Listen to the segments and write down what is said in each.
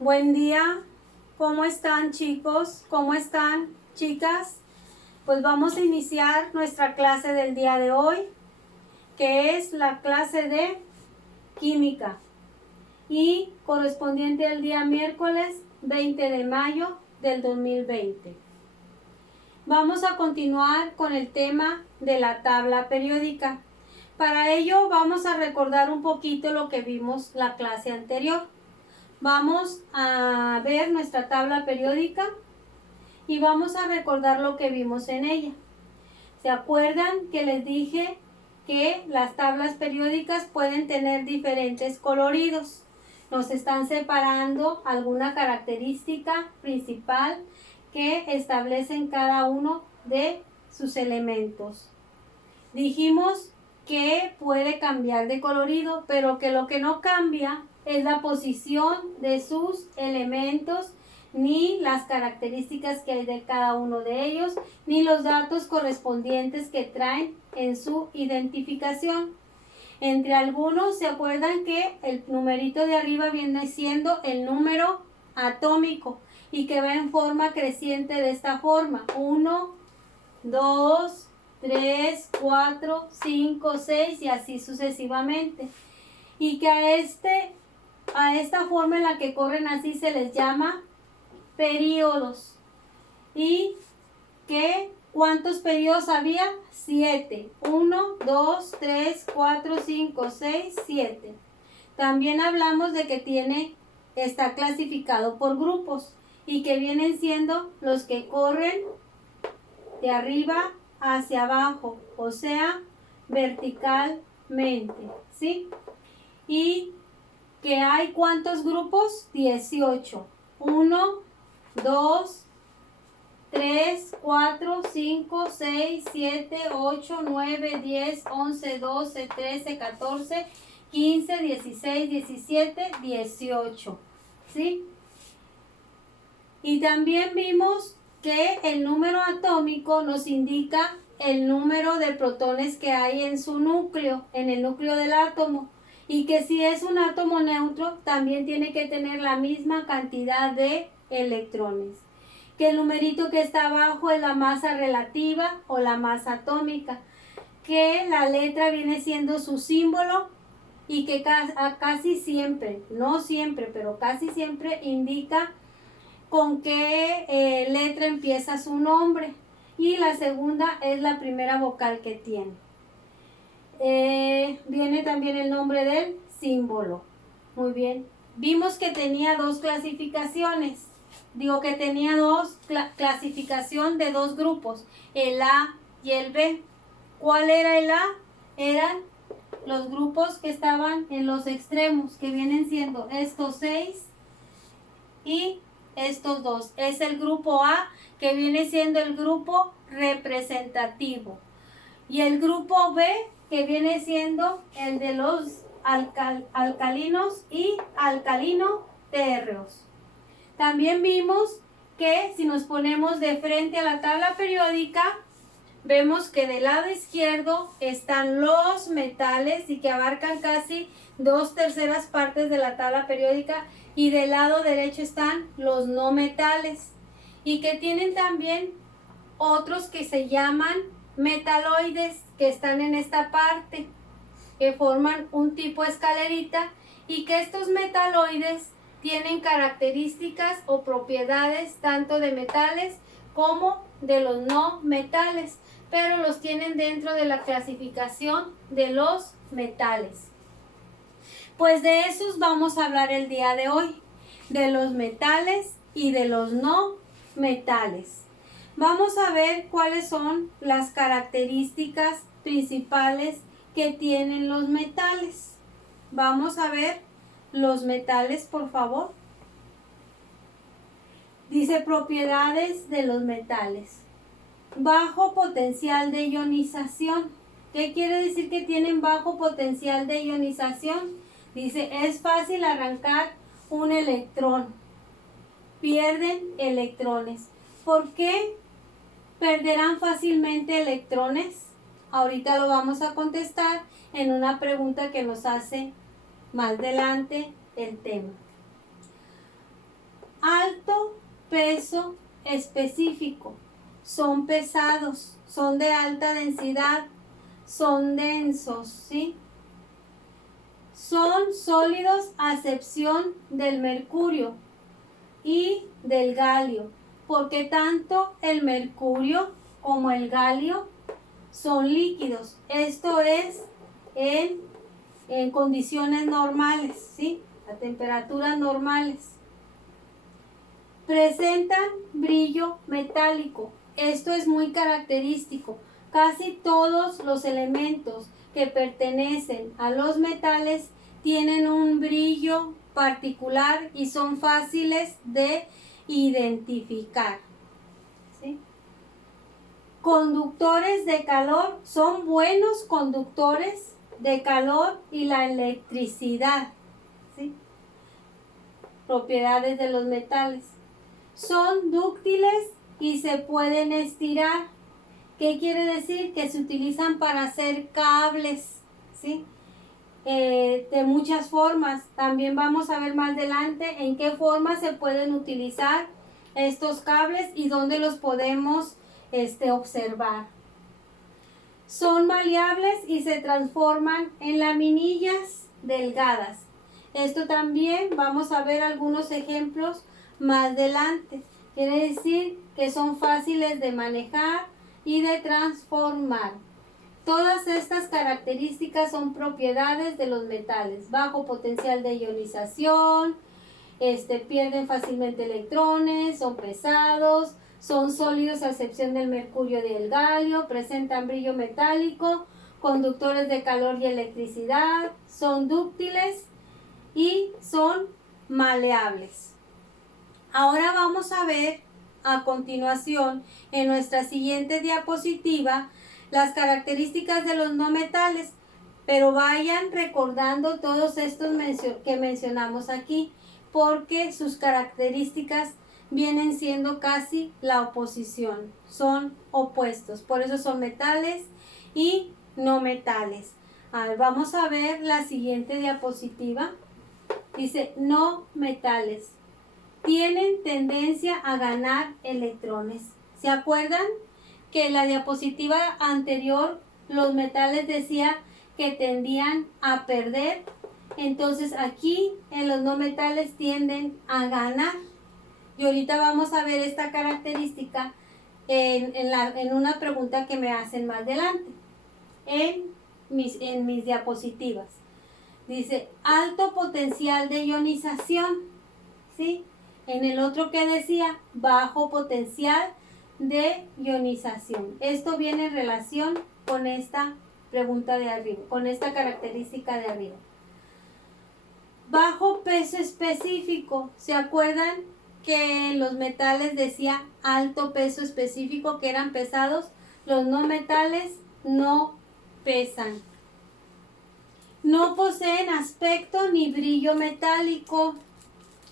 Buen día, ¿cómo están chicos? ¿Cómo están chicas? Pues vamos a iniciar nuestra clase del día de hoy, que es la clase de química y correspondiente al día miércoles 20 de mayo del 2020. Vamos a continuar con el tema de la tabla periódica. Para ello vamos a recordar un poquito lo que vimos la clase anterior. Vamos a ver nuestra tabla periódica y vamos a recordar lo que vimos en ella. ¿Se acuerdan que les dije que las tablas periódicas pueden tener diferentes coloridos? Nos están separando alguna característica principal que establecen cada uno de sus elementos. Dijimos que puede cambiar de colorido, pero que lo que no cambia es la posición de sus elementos, ni las características que hay de cada uno de ellos, ni los datos correspondientes que traen en su identificación. Entre algunos, ¿se acuerdan que el numerito de arriba viene siendo el número atómico y que va en forma creciente de esta forma? 1, 2, 3, 4, 5, 6 y así sucesivamente. Y que a esta forma en la que corren así se les llama periodos. Y que ¿cuántos periodos había? 7. 1, 2, 3, 4, 5, 6, 7. También hablamos de que está clasificado por grupos y que vienen siendo los que corren de arriba hacia abajo, o sea, verticalmente, ¿sí? Y que hay ¿cuántos grupos? 18. 1, 2, 3, 4, 5, 6, 7, 8, 9, 10, 11, 12, 13, 14, 15, 16, 17, 18, ¿sí? Y también vimos que el número atómico nos indica el número de protones que hay en su núcleo, en el núcleo del átomo, y que si es un átomo neutro también tiene que tener la misma cantidad de electrones. Que el numerito que está abajo es la masa relativa o la masa atómica, que la letra viene siendo su símbolo y que casi siempre, no siempre, pero casi siempre indica con qué letra empieza su nombre, y la segunda es la primera vocal que tiene. Viene también el nombre del símbolo. Muy bien. Vimos que tenía dos clasificaciones. Digo que tenía clasificación de dos grupos, el A y el B. ¿Cuál era el A? Eran los grupos que estaban en los extremos, que vienen siendo estos 6 y estos dos. Es el grupo A, que viene siendo el grupo representativo, y el grupo B, que viene siendo el de los alcalinos y alcalino térreos. También vimos que si nos ponemos de frente a la tabla periódica, vemos que del lado izquierdo están los metales y que abarcan casi 2/3 partes de la tabla periódica, y del lado derecho están los no metales y que tienen también otros que se llaman metaloides, que están en esta parte, que forman un tipo escalerita, y que estos metaloides tienen características o propiedades tanto de metales como de los no metales, pero los tienen dentro de la clasificación de los metales. Pues de esos vamos a hablar el día de hoy, de los metales y de los no metales. Vamos a ver cuáles son las características principales que tienen los metales. Vamos a ver los metales, por favor. Dice propiedades de los metales. Bajo potencial de ionización. ¿Qué quiere decir que tienen bajo potencial de ionización? Dice, es fácil arrancar un electrón. Pierden electrones. ¿Por qué perderán fácilmente electrones? Ahorita lo vamos a contestar en una pregunta que nos hace más adelante el tema. peso específico, son pesados, son de alta densidad, son densos, ¿sí? Son sólidos a excepción del mercurio y del galio, porque tanto el mercurio como el galio son líquidos. Esto es en condiciones normales, ¿sí? A temperaturas normales. Presentan brillo metálico. Esto es muy característico. Casi todos los elementos que pertenecen a los metales tienen un brillo particular y son fáciles de identificar, ¿sí? Conductores de calor, son buenos conductores de calor y la electricidad, ¿sí? Propiedades de los metales. Son dúctiles y se pueden estirar. ¿Qué quiere decir? Que se utilizan para hacer cables, ¿sí? De muchas formas. También vamos a ver más adelante en qué forma se pueden utilizar estos cables y dónde los podemos observar. Son maleables y se transforman en laminillas delgadas. Esto también vamos a ver algunos ejemplos más adelante. Quiere decir que son fáciles de manejar y de transformar. Todas estas características son propiedades de los metales. Bajo potencial de ionización, pierden fácilmente electrones, son pesados, son sólidos a excepción del mercurio y del galio, presentan brillo metálico, conductores de calor y electricidad, son dúctiles y son maleables. Ahora vamos a ver a continuación en nuestra siguiente diapositiva las características de los no metales, pero vayan recordando todos estos que mencionamos aquí, porque sus características vienen siendo casi la oposición, son opuestos, por eso son metales y no metales. A ver, vamos a ver la siguiente diapositiva. Dice no metales. Tienen tendencia a ganar electrones. ¿Se acuerdan que en la diapositiva anterior los metales decía que tendían a perder? Entonces aquí en los no metales tienden a ganar. Y ahorita vamos a ver esta característica en una pregunta que me hacen más adelante en mis diapositivas. Dice alto potencial de ionización, ¿sí? En el otro que decía bajo potencial de ionización. Esto viene en relación con esta pregunta de arriba, con esta característica de arriba. Bajo peso específico. ¿Se acuerdan que en los metales decía alto peso específico, que eran pesados? Los no metales no pesan. No poseen aspecto ni brillo metálico.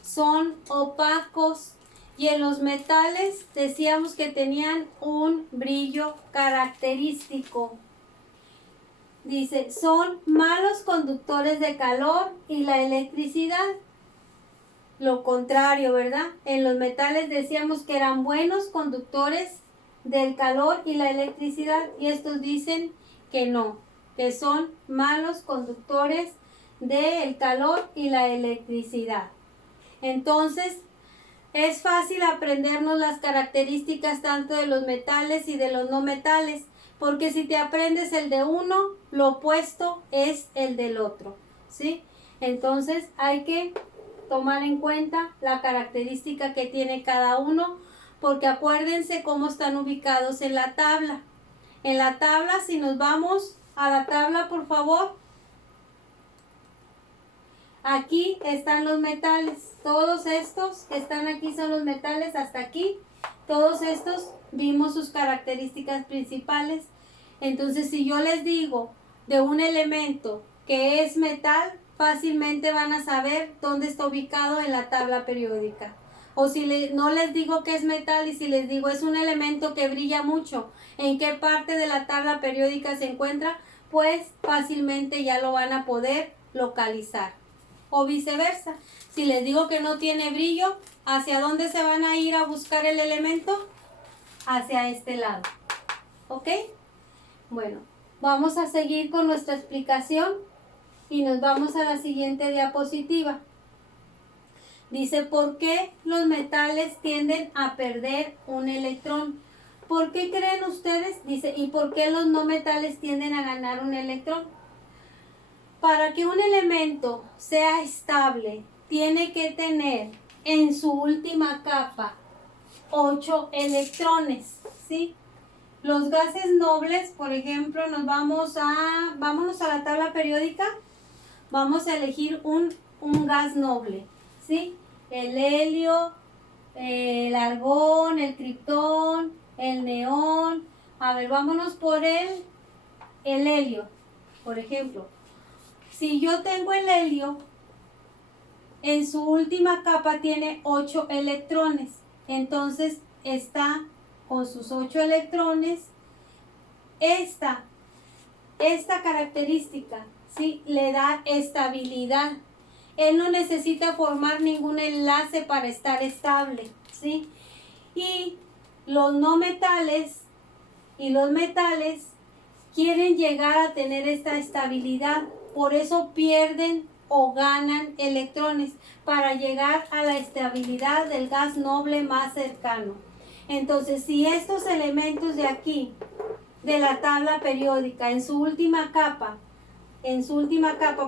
Son opacos. Y en los metales decíamos que tenían un brillo característico. Dice, son malos conductores de calor y la electricidad. Lo contrario, ¿verdad? En los metales decíamos que eran buenos conductores del calor y la electricidad. Y estos dicen que no, que son malos conductores del calor y la electricidad. Entonces, es fácil aprendernos las características tanto de los metales y de los no metales, porque si te aprendes el de uno, lo opuesto es el del otro, ¿sí? Entonces hay que tomar en cuenta la característica que tiene cada uno, porque acuérdense cómo están ubicados en la tabla. En la tabla, si nos vamos a la tabla, por favor, aquí están los metales. Todos estos que están aquí son los metales hasta aquí. Todos estos vimos sus características principales. Entonces, si yo les digo de un elemento que es metal, fácilmente van a saber dónde está ubicado en la tabla periódica. O si no les digo que es metal y si les digo es un elemento que brilla mucho, ¿en qué parte de la tabla periódica se encuentra? Pues fácilmente ya lo van a poder localizar. O viceversa, si les digo que no tiene brillo, ¿hacia dónde se van a ir a buscar el elemento? Hacia este lado. ¿Ok? Bueno, vamos a seguir con nuestra explicación y nos vamos a la siguiente diapositiva. Dice, ¿por qué los metales tienden a perder un electrón? ¿Por qué creen ustedes? Dice, ¿y por qué los no metales tienden a ganar un electrón? Para que un elemento sea estable, tiene que tener en su última capa 8 electrones, ¿sí? Los gases nobles, por ejemplo, vámonos a la tabla periódica, vamos a elegir un gas noble, ¿sí? El helio, el argón, el criptón, el neón. A ver, vámonos por el helio, por ejemplo. Si yo tengo el helio, en su última capa tiene 8 electrones, entonces está con sus 8 electrones. Esta característica, ¿sí?, le da estabilidad. Él no necesita formar ningún enlace para estar estable, ¿sí? Y los no metales y los metales quieren llegar a tener esta estabilidad, por eso pierden o ganan electrones para llegar a la estabilidad del gas noble más cercano. Entonces, si estos elementos de aquí, de la tabla periódica, en su última capa,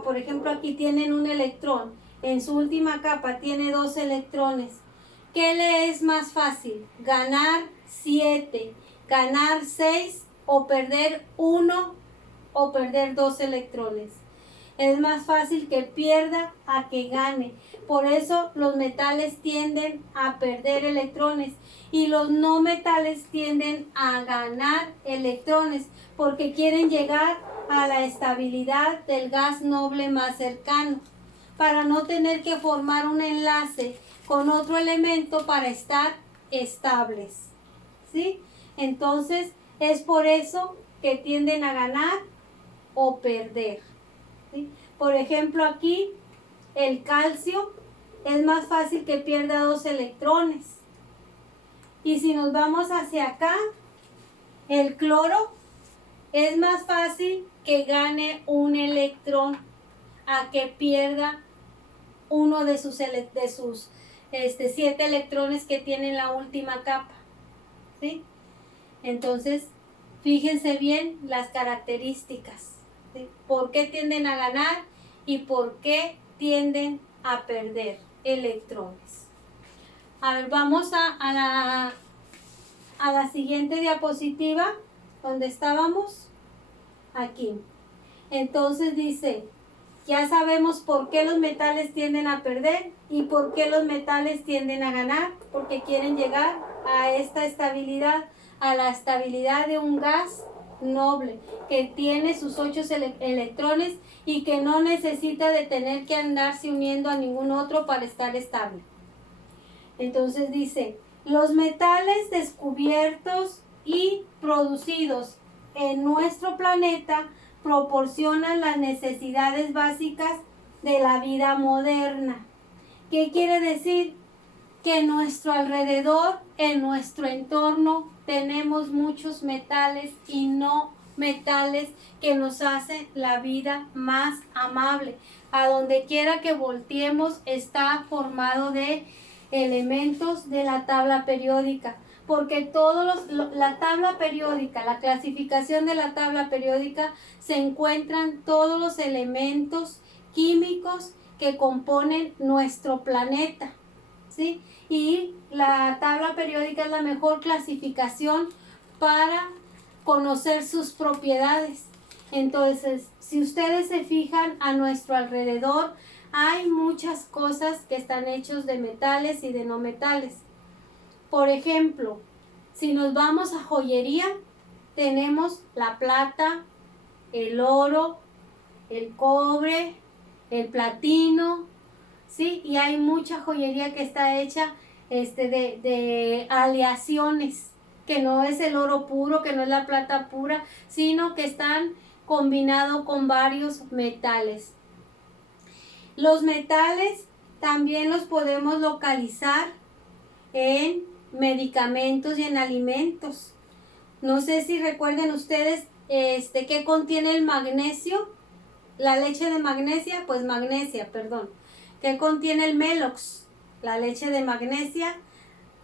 por ejemplo, aquí tienen un electrón, en su última capa tiene 2 electrones, ¿qué le es más fácil? ¿Ganar 7, ganar 6 o perder 1 o perder 2 electrones? Es más fácil que pierda a que gane. Por eso los metales tienden a perder electrones y los no metales tienden a ganar electrones porque quieren llegar a la estabilidad del gas noble más cercano para no tener que formar un enlace con otro elemento para estar estables, ¿sí? Entonces es por eso que tienden a ganar o perder, ¿sí? Por ejemplo, aquí el calcio es más fácil que pierda 2 electrones. Y si nos vamos hacia acá, el cloro es más fácil que gane un electrón a que pierda uno de sus 7 electrones que tiene en la última capa, ¿sí? Entonces, fíjense bien las características, ¿sí? ¿Por qué tienden a ganar y por qué tienden a perder electrones? A ver, vamos a la siguiente diapositiva, donde estábamos, aquí. Entonces dice, ya sabemos por qué los metales tienden a perder y por qué los metales tienden a ganar, porque quieren llegar a esta estabilidad, a la estabilidad de un gas noble que tiene sus 8 electrones y que no necesita de tener que andarse uniendo a ningún otro para estar estable. Entonces dice, los metales descubiertos y producidos en nuestro planeta proporcionan las necesidades básicas de la vida moderna. ¿Qué quiere decir? Que en nuestro alrededor, en nuestro entorno, tenemos muchos metales y no metales que nos hacen la vida más amable. A donde quiera que volteemos está formado de elementos de la tabla periódica, porque la tabla periódica, la clasificación de la tabla periódica, se encuentran todos los elementos químicos que componen nuestro planeta, ¿sí? Y la tabla periódica es la mejor clasificación para conocer sus propiedades. Entonces, si ustedes se fijan a nuestro alrededor, hay muchas cosas que están hechos de metales y de no metales. Por ejemplo, si nos vamos a joyería, tenemos la plata, el oro, el cobre, el platino, ¿sí? Y hay mucha joyería que está hecha de aleaciones, que no es el oro puro, que no es la plata pura, sino que están combinados con varios metales. Los metales también los podemos localizar en medicamentos y en alimentos. No sé si recuerden ustedes qué contiene el magnesio, la leche de magnesia, pues magnesia, perdón. ¿Qué contiene el Melox? La leche de magnesia,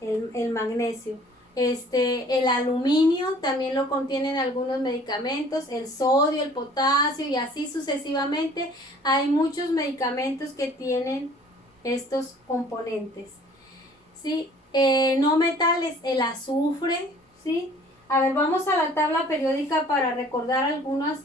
el magnesio. El aluminio también lo contienen algunos medicamentos, el sodio, el potasio y así sucesivamente. Hay muchos medicamentos que tienen estos componentes, ¿sí? No metales, el azufre, ¿sí? A ver, vamos a la tabla periódica para recordar algunas,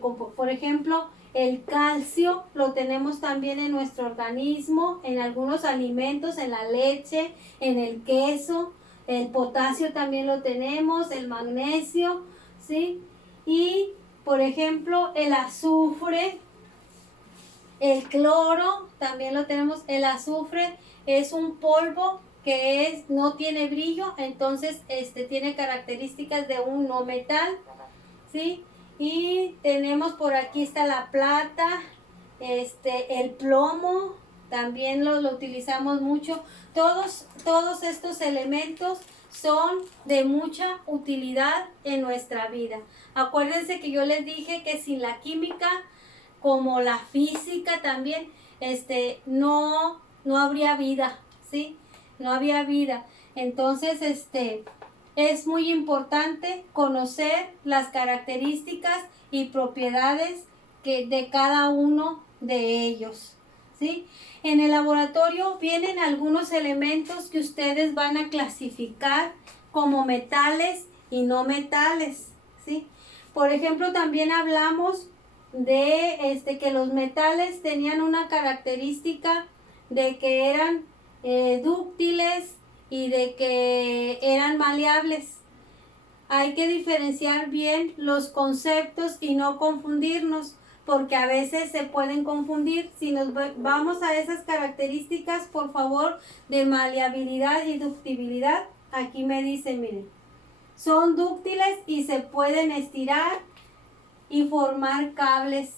como por ejemplo, el calcio lo tenemos también en nuestro organismo, en algunos alimentos, en la leche, en el queso. El potasio también lo tenemos, el magnesio, ¿sí? Y, por ejemplo, el azufre, el cloro, también lo tenemos. El azufre es un polvo que no tiene brillo, entonces tiene características de un no metal, ¿sí? Y tenemos por aquí está la plata, el plomo, también lo utilizamos mucho. Todos estos elementos son de mucha utilidad en nuestra vida. Acuérdense que yo les dije que sin la química, como la física también, no habría vida, ¿sí? No habría vida. Entonces, es muy importante conocer las características y propiedades de cada uno de ellos, ¿sí? En el laboratorio vienen algunos elementos que ustedes van a clasificar como metales y no metales, ¿sí? Por ejemplo, también hablamos de que los metales tenían una característica de que eran dúctiles y de que eran maleables. Hay que diferenciar bien los conceptos y no confundirnos, porque a veces se pueden confundir. Si nos vamos a esas características, por favor, de maleabilidad y ductibilidad, aquí me dice, miren, son dúctiles y se pueden estirar y formar cables.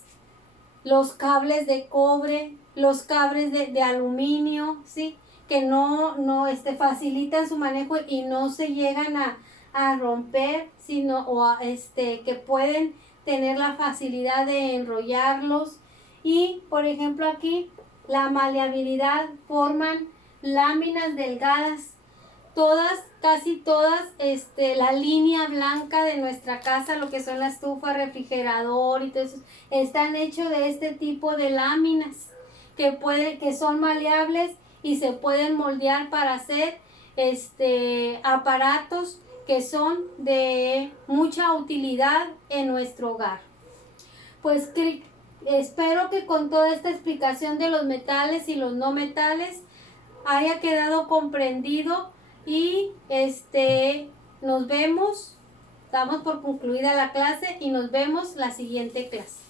Los cables de cobre, los cables de aluminio, ¿sí? Que no facilitan su manejo y no se llegan a romper, sino que pueden tener la facilidad de enrollarlos. Y por ejemplo aquí la maleabilidad, forman láminas delgadas. Casi todas, la línea blanca de nuestra casa, lo que son la estufa, refrigerador y todo eso, están hechos de este tipo de láminas que son maleables y se pueden moldear para hacer aparatos que son de mucha utilidad en nuestro hogar. Pues espero que con toda esta explicación de los metales y los no metales haya quedado comprendido y nos vemos, damos por concluida la clase y nos vemos la siguiente clase.